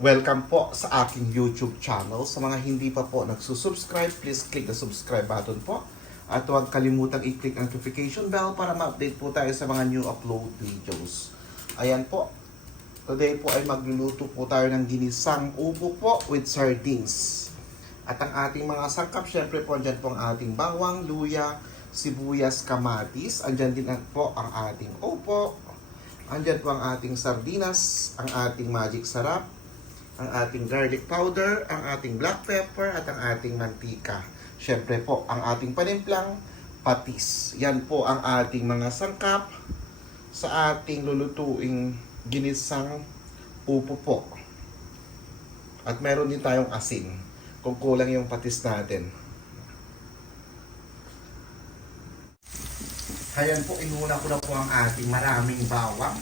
Welcome po sa aking YouTube channel. Sa mga hindi pa po nagsusubscribe, please click the subscribe button po. At huwag kalimutang i-click ang notification bell para ma-update po tayo sa mga new upload videos. Ayan po. Today po ay magluluto po tayo ng ginisang upo po with sardines. At ang ating mga sangkap, syempre po andyan po ang ating bawang, luya, sibuyas, kamatis. Andyan din po ang ating upo. Andyan po ang ating sardinas, ang ating magic sarap, ang ating garlic powder, ang ating black pepper, at ang ating mantika. Siyempre po, ang ating panimplang patis. Yan po ang ating mga sangkap sa ating lulutuing ginisang upo po. At meron din tayong asin, kung kulang yung patis natin. Ayan po, inuna ko na po ang ating maraming bawang.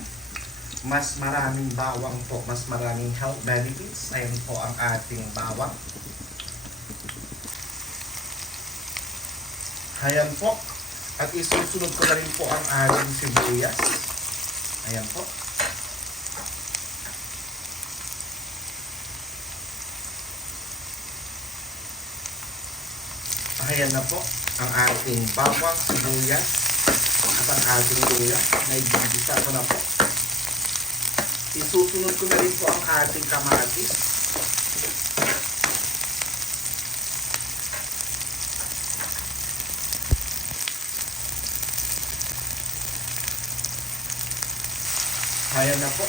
Mas maraming bawang po, mas maraming health benefits. Ayan po ang ating bawang. Ayan po. At isusunod ko na rin po ang ating sibuyas. Ayan po. Ayan na po ang ating bawang, sibuyas, at ang ating luya. Naigigisa ko na po. Isusunod ko na rin po ang ating kamatis. Ayan na po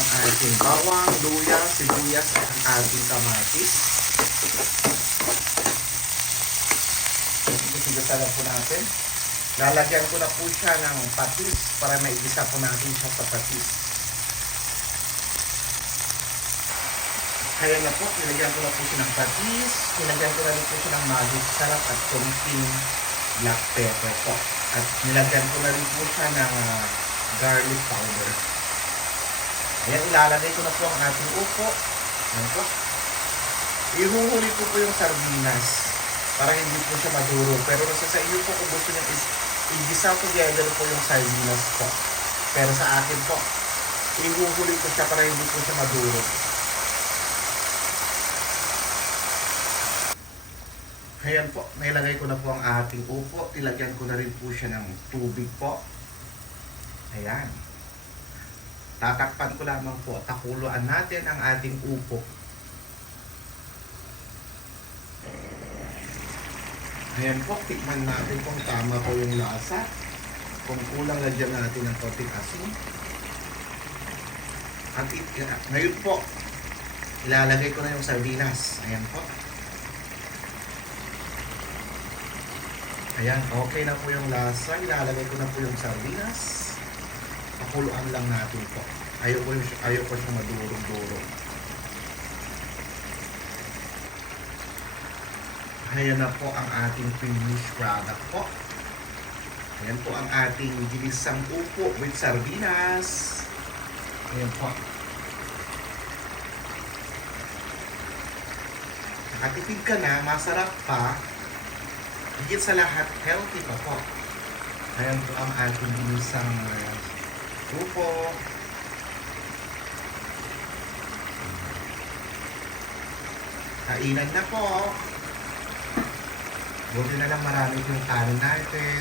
ang ating bawang, luya, sibuyas, at ang ating kamatis. Isigasa lang po natin. Lalagyan ko na po siya ng patis para maigisa po natin siya sa patis. Kaya na po, nilagyan ko na po siya ng patis. Nilagyan ko na rin po siya ng magic sarap at konting black pepper po. At nilagyan ko na rin po siya ng garlic powder. Ayan, ilalagay ko na po ang ating upo. Ayan po. Ihuhuli ko po yung sardinas para hindi po siya maduro. Pero nasa sa iyo po kung gusto niyo i-gisa together po yung sardinas po. Pero sa akin po, ihuhuli ko siya para hindi po siya maduro. Ayan po, nailagay ko na po ang ating upo. Ilagyan ko na rin po siya ng tubig po. Ayan. Tatakpan ko lamang po. Takuluan natin ang ating upo. Ayan po, tikman natin kung tama po yung lasa. Kung kulang, lagyan natin ng konting asin. At ngayon po, ilalagay ko na yung sardinas. Ayan po. Ayan, okay na po yung lasa. Ilalagay ko na po yung sardinas. Pakuluan lang natin po. Ayaw ko siya madurog-durog. Ayan na po ang ating finished product po. Ayan po ang ating ginisang upo with sardinas. Ayan po. Nakatipid ka na, masarap pa. Higit sa lahat, healthy pa po. Ayan po ang ating ginisang upo. Kainan na po. Buti na lang marami yung kanin natin.